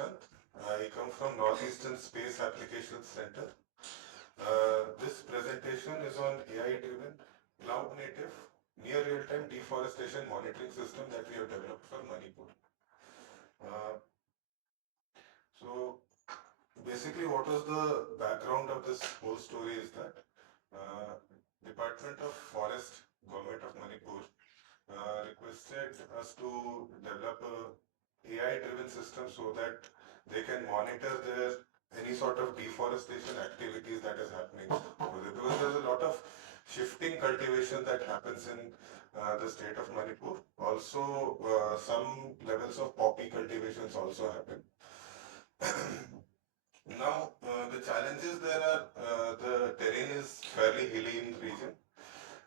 Nishant. I come from Northeastern Space Applications Center. This presentation is on AI-driven, cloud-native, near real-time deforestation monitoring system that we have developed for Manipur. Uh, so basically what was the background of this whole story is that uh, Department of Forest, Government of Manipur, requested us to develop a AI-driven system so that they can monitor their any sort of deforestation activities that is happening over there. Because there's a lot of shifting cultivation that happens in the state of Manipur. Also, some levels of poppy cultivations also happen. Now, the challenges there are the terrain is fairly hilly in the region,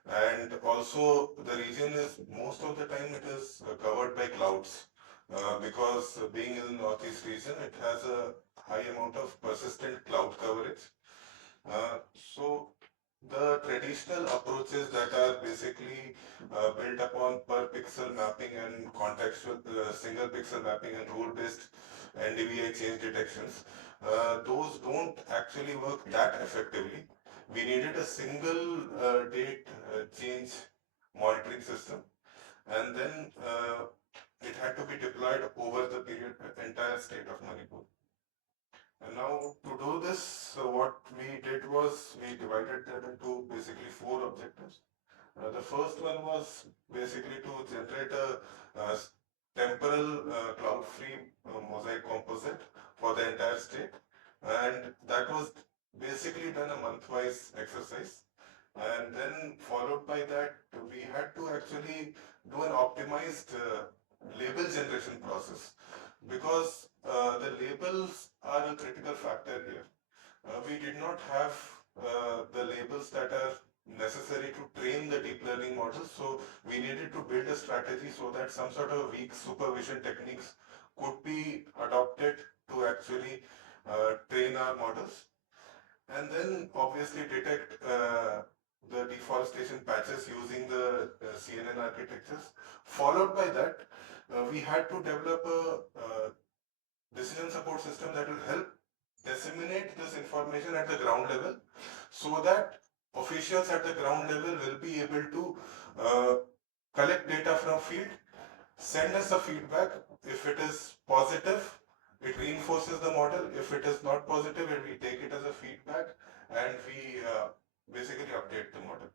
and also the region is most of the time it is covered by clouds because being in the northeast region it has a high amount of persistent cloud coverage. So the traditional approaches that are basically built upon per pixel mapping and contextual single pixel mapping and rule based NDVI change detections, those don't actually work that effectively. We needed a single date change monitoring system, and then it had to be deployed over the period entire state of Manipur. And now to do this, what we did was we divided that into basically four objectives. The first one was basically to generate a temporal cloud-free mosaic composite for the entire state, and that was basically done a month-wise exercise. And then followed by that, we had to actually do an optimized label generation process because the labels are a critical factor here. We did not have the labels that are necessary to train the deep learning models, so we needed to build a strategy so that some sort of weak supervision techniques could be adopted to actually train our models, and then obviously detect the deforestation patches using the CNN architectures. Followed by that, we had to develop a decision support system that will help disseminate this information at the ground level so that officials at the ground level will be able to uh, collect data from field, send us a feedback. If it is positive, it reinforces the model. If it is not positive, we take it as a feedback and we basically update the model.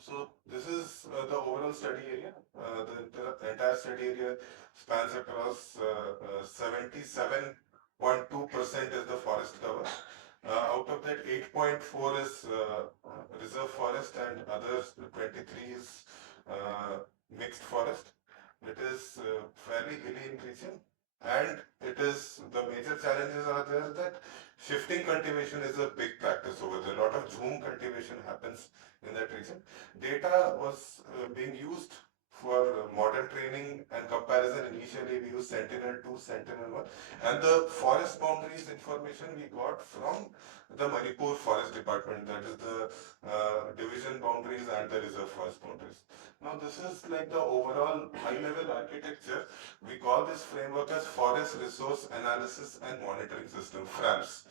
So this is the overall study area. The entire study area spans across 77.2% is the forest cover. Out of that, 8.4 is reserve forest and others 23 is mixed forest. It is fairly hilly in region, and it is the major challenges are there that shifting cultivation is a big practice over there. A lot of zoom cultivation happens in that region. Data was being used for model training and comparison. Initially, we used Sentinel-2, Sentinel-1, and the forest boundaries information we got from the Manipur Forest Department, that is the division boundaries and the reserve forest boundaries. Now, this is like the overall high-level architecture. We call this framework as Forest Resource Analysis and Monitoring System, FRAMS.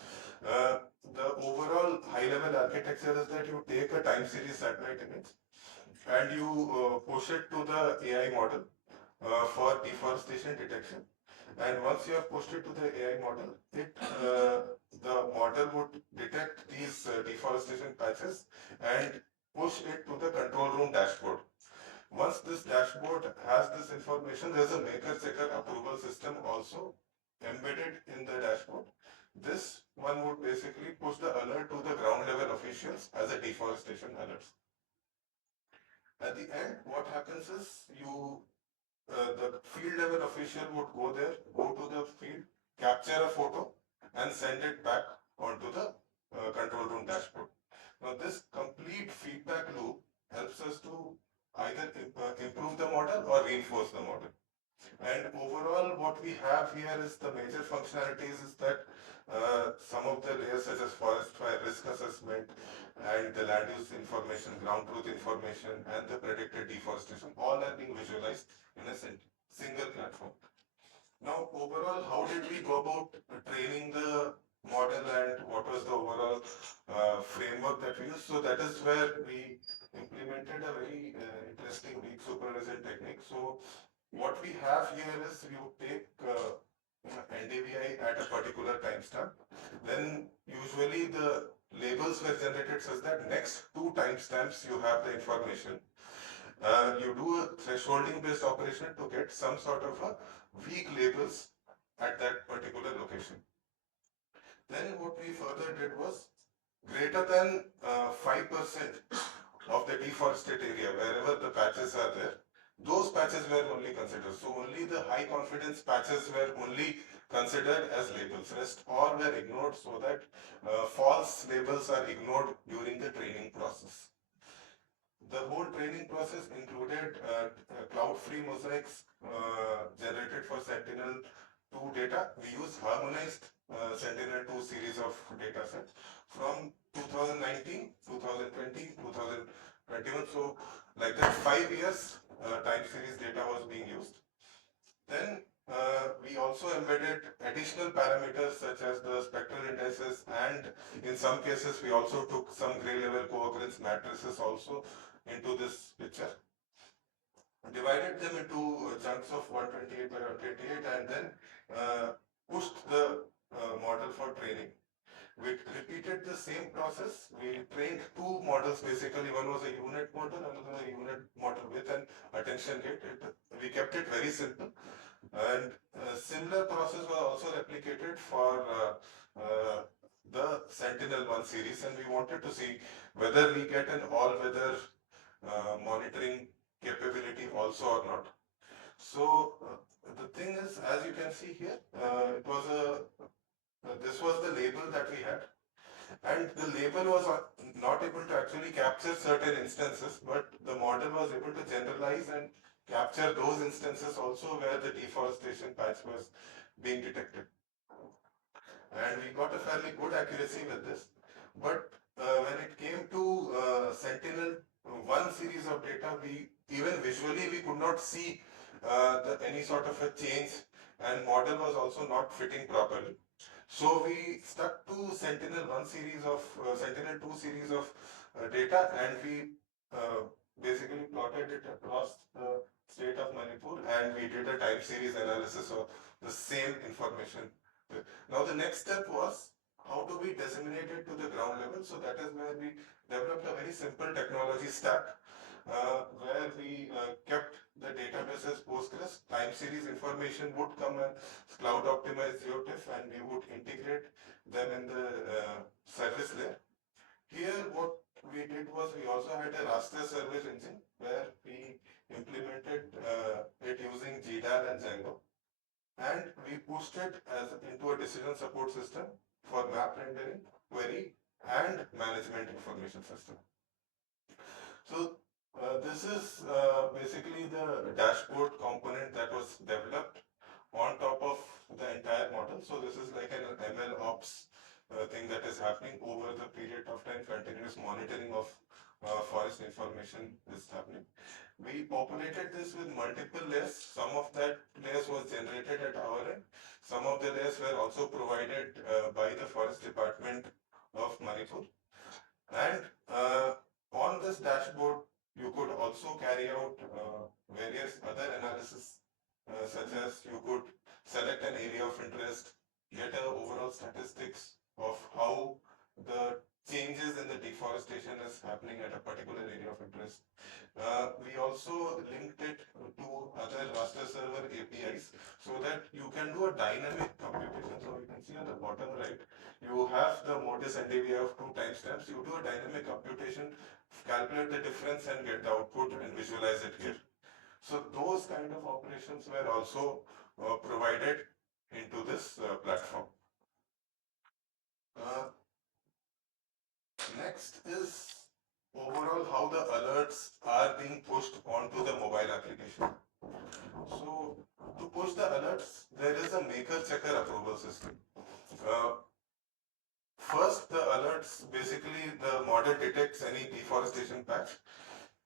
The overall high-level architecture is that you take a time series satellite image and you push it to the AI model for deforestation detection. And once you have pushed it to the AI model, the model would detect these deforestation patches and push it to the control room dashboard. Once this dashboard has this information, there's a maker-checker approval system also embedded in the dashboard. This one would basically push the alert to the ground level officials as a deforestation alert. At the end, what happens is the field level official would go there, go to the field, capture a photo, and send it back onto the control room dashboard. Now, this complete feedback loop helps us to either improve the model or reinforce the model. And overall, what we have here is the major functionalities is that some of the layers such as forest fire risk assessment and the land use information, ground truth information, and the predicted deforestation all are being visualized in a single platform. Now, overall, how did we go about training the model and what was the overall framework that we used? So that is where we implemented a very interesting weak supervision technique. So what we have here is you take NDVI at a particular timestamp. Then usually the labels were generated such that next two timestamps you have the information. You do a thresholding based operation to get some sort of a weak labels at that particular location. Then what we further did was greater than 5% of the deforested area, wherever the patches are there, those patches were only considered. So only the high confidence patches were only considered as labels. Rest all were ignored so that false labels are ignored during the training process. The whole training process included cloud-free mosaics generated for Sentinel-2 data. We use harmonized Sentinel-2 series of data sets from 2019, 2020, 2021. So like that 5 years time series data was being used. Then we also embedded additional parameters such as the spectral indices, and in some cases we also took some gray level co-occurrence matrices also into this picture, divided them into chunks of 128 by 128, and then pushed the model for training. We repeated the same process. We trained two models basically. One was a unit model, another a unit model with an attention rate. We kept it very simple. And similar process was also replicated for the Sentinel-1 series, and we wanted to see whether we get an all-weather monitoring capability also or not. So the thing is, as you can see here, it was this was the label that we had, and the label was not able to actually capture certain instances, but the model was able to generalize and capture those instances also where the deforestation patch was being detected. And we got a fairly good accuracy with this. But when it came to Sentinel-1 series of data, we even visually we could not see any sort of a change, and model was also not fitting properly. So we stuck to Sentinel-1 series of Sentinel-2 series of data, and we basically plotted it across the state of Manipur, and we did a time series analysis of the same information. Now the next step was how do we disseminate it to the ground level? So that is where we developed a very simple technology stack where we kept the database as Postgres. Time series information would come as cloud optimized GeoTIFF, and we would integrate them in the service layer. Here what we did was we also had a raster service engine where we implemented it using GDAL and Django, and we pushed it as into a decision support system for map rendering, query, and management information system. So this is basically the dashboard component that was developed on top of the entire model. So this is like an ML ops thing that is happening over the period of time. Continuous monitoring of forest information is happening. We populated this with multiple layers. Some of that layers was generated at our end. Some of the layers were also provided by the forest department of Manipur. And on this dashboard, you could also carry out various other analysis, such as you could select an area of interest, get an overall statistics of how the changes in the deforestation is happening at a particular area of interest. We also linked it to other raster server APIs so that you can do a dynamic computation. So you can see on the bottom right, you have the modus NDVI of two timestamps. You do a dynamic computation, calculate the difference and get the output and visualize it here. So those kind of operations were also provided into this platform. Next is overall how the alerts are being pushed onto the mobile application. So to push the alerts, there is a maker checker approval system. First, the alerts, basically the model detects any deforestation patch.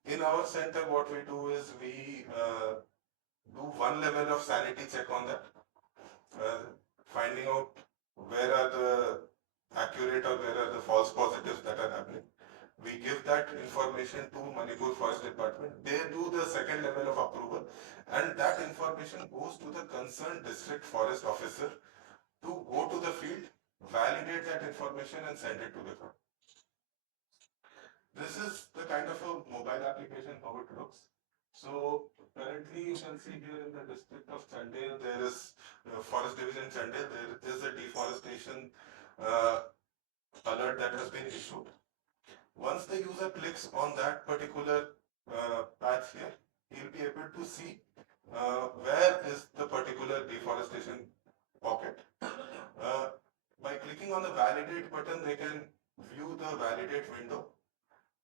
In our center, what we do is we do one level of sanity check on that. finding out where are the accurate or where are the false positives that are happening. We give that information to Manipur Forest Department. They do the second level of approval, and that information goes to the concerned district forest officer to go to the field, validate that information and send it to the crowd. This is the kind of a mobile application how it looks. So currently you can see here in the district of Chandel, there is Forest Division Chandel, there is a deforestation uh, alert that has been issued. Once the user clicks on that particular patch here, he'll be able to see where is the particular deforestation pocket. Uh, by clicking on the validate button, they can view the validate window.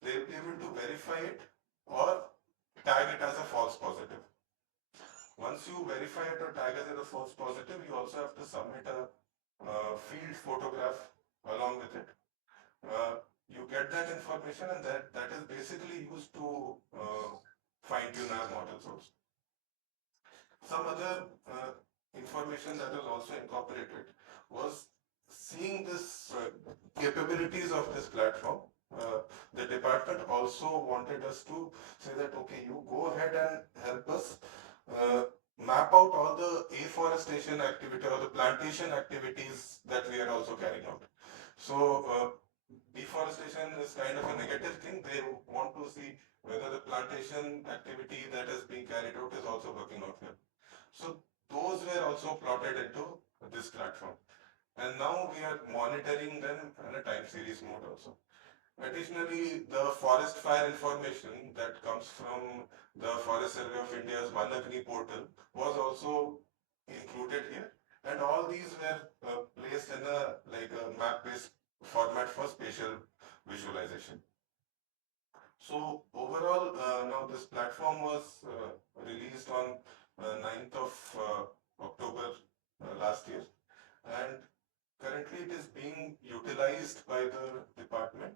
They'll be able to verify it or tag it as a false positive. Once you verify it or tag it as a false positive, you also have to submit a field photograph along with it. You get that information and that is basically used to fine tune our models also. Some other information that was also incorporated was seeing this capabilities of this platform. The department also wanted us to say that, okay, you go ahead and help us uh, map out all the afforestation activity or the plantation activities that we are also carrying out. So deforestation is kind of a negative thing. They want to see whether the plantation activity that is being carried out is also working out well. So those were also plotted into this platform. And now we are monitoring them in a time series mode also. Additionally, the forest fire information that comes from the Forest Survey of India's Managni portal was also included here. And all these were placed in a like a map-based format for spatial visualization. So overall, now this platform was released on 9th of October last year, and currently it is being utilized by the department,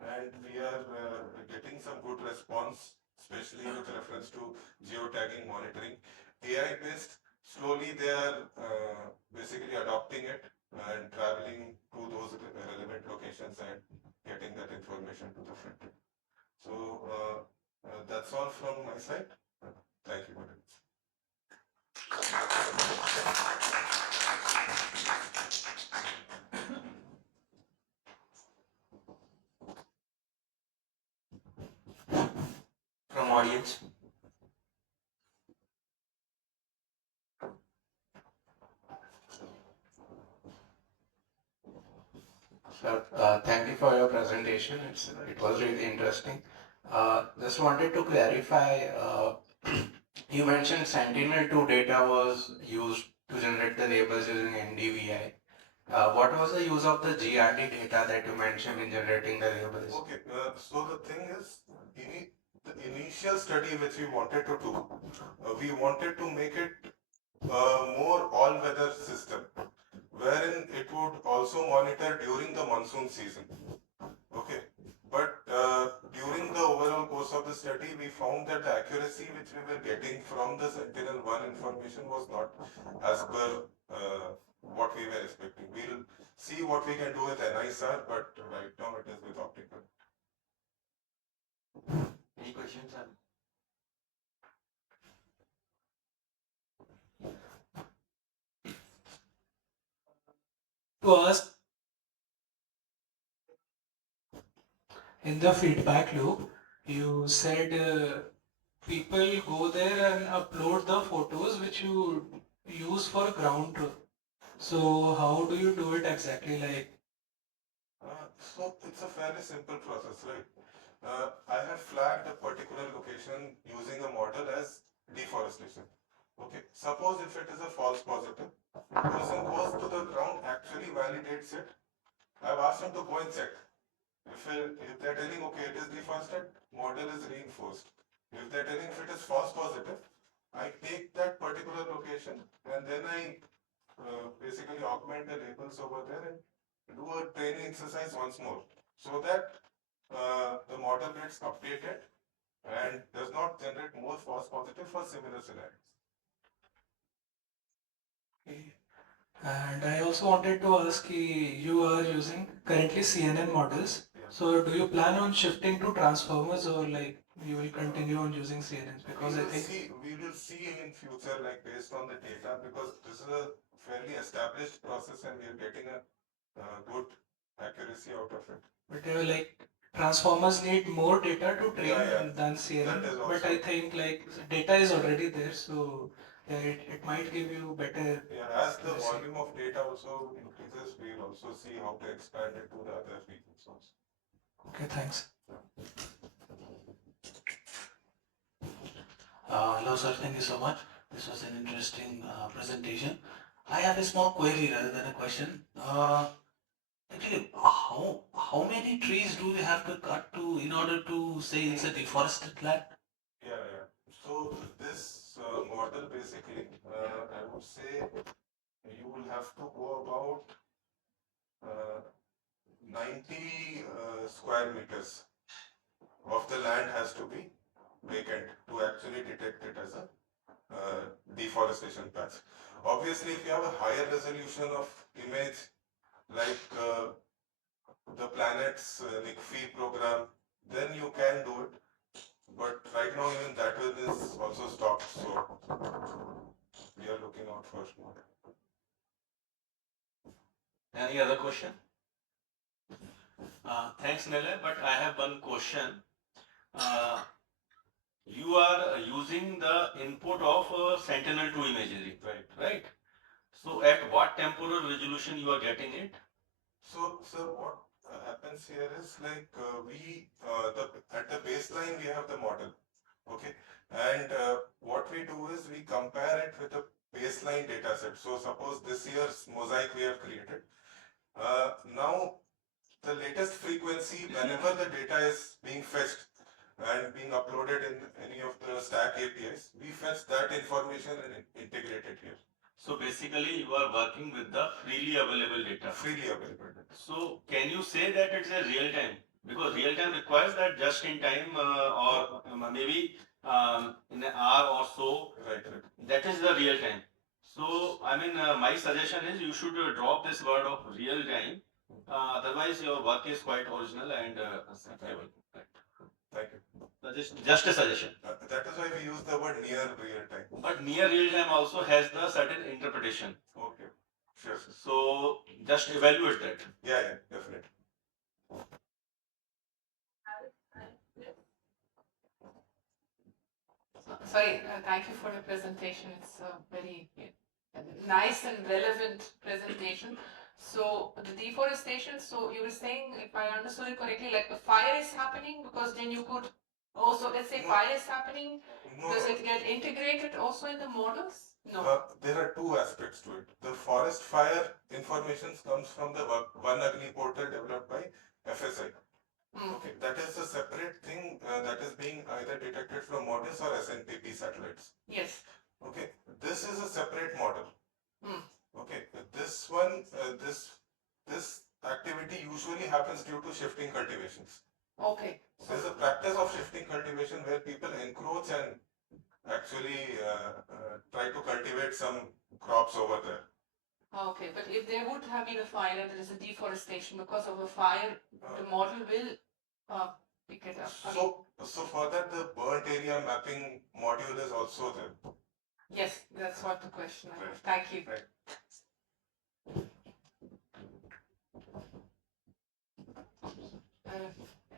and we are getting some good response, especially with reference to geotagging monitoring. AI based, slowly they are basically adopting it and traveling to those relevant locations and getting that information to the front end. So that's all from my side. Thank you very much. From audience. Sir, thank you for your presentation. It was really interesting. Just wanted to clarify, you mentioned Sentinel-2 data was used to generate the labels using NDVI. What was the use of the GRD data that you mentioned in generating the labels? Okay, so the thing is, the initial study which we wanted to do, we wanted to make it a more all-weather system, wherein it would also monitor during the monsoon season. Okay, but during the overall course of the study, we found that the accuracy which we were getting from the Sentinel-1 information was not as per what we were expecting. We'll see what we can do with NISR, but right now it is with optical. Any questions, sir? To ask in the feedback loop, you said people go there and upload the photos which you use for ground truth. So how do you do it exactly? Like, So it's a fairly simple process, right? I have flagged a particular location using a model as deforestation. Okay, suppose if it is a false positive, person goes to the ground, actually validates it. I've asked him to go and check. If they're telling, okay, it is deforested, model is reinforced. If they're telling if it is false positive, I take that particular location and then I basically augment the labels over there and do a training exercise once more so that the model gets updated and does not generate more false positive for similar scenarios. okay. And I also wanted to ask, you are using currently CNN models. Yeah. So do you plan on shifting to transformers, or like you will continue on using CNNs? Because I think We will see in future, like based on the data, because this is a fairly established process and we are getting a good accuracy out of it. but like transformers need more data to train Yeah. than CNN. That is But also. I think like data is already there, so yeah, it might give you better. Yeah, as the accuracy. volume of data also increases, we'll also see how to expand it to the other regions also. Okay, thanks. Hello, sir. Thank you so much. This was an interesting presentation. I have a small query rather than a question. Actually, how many trees do we have to cut to in order to say it's a deforested land? Yeah. So this model basically, I would say you will have to go about 90 square meters of the land has to be vacant to actually detect it as a deforestation patch. Obviously, if you have a higher resolution of image, like the planet's NICFI program, then you can do it. But right now, even that is also stopped, so we are looking out for more. Any other question? Thanks, Nilay, but I have one question. You are using the input of Sentinel-2 imagery, right? So at what temporal resolution you are getting it? So, sir, what happens here is like at the baseline we have the model, okay, and what we do is we compare it with a baseline data set. So, suppose this year's mosaic we have created. Now, the latest frequency, whenever the data is being fetched and being uploaded in any of the stack APIs, we fetch that information and integrate it here. So basically, you are working with the freely available data. Freely available data. So can you say that it's a real time? Because real time requires that just in time or maybe in an hour or so. Right. That is the real time. So I mean, my suggestion is you should drop this word of real time. Otherwise, your work is quite original and acceptable. Thank you. Just a suggestion. That is why we use the word near real time. But near real time also has the certain interpretation. Okay. Sure. So just evaluate that. Yeah, definitely. Sorry, thank you for the presentation. It's a very nice and relevant presentation. So the deforestation, so you were saying, if I understood it correctly, like the fire is happening because then you could also, let's say fire is happening, does it get integrated also in the models? No. There are two aspects to it. The forest fire information comes from the One Agni portal developed by FSI. Okay, that is a separate thing that is being either detected from models or SNPP satellites. Yes. Okay, this is a separate model. Okay, this one, this activity usually happens due to shifting cultivations. Okay. There's a practice of shifting cultivation where people encroach and actually try to cultivate some crops over there. Okay, but if there would have been a fire and there is a deforestation because of a fire, the model will pick it up. So for that, the burnt area mapping module is also there. Yes, that's what the question I have. Right. Thank you. Right.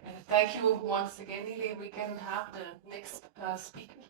And thank you once again, Nilay. We can have the next speaker.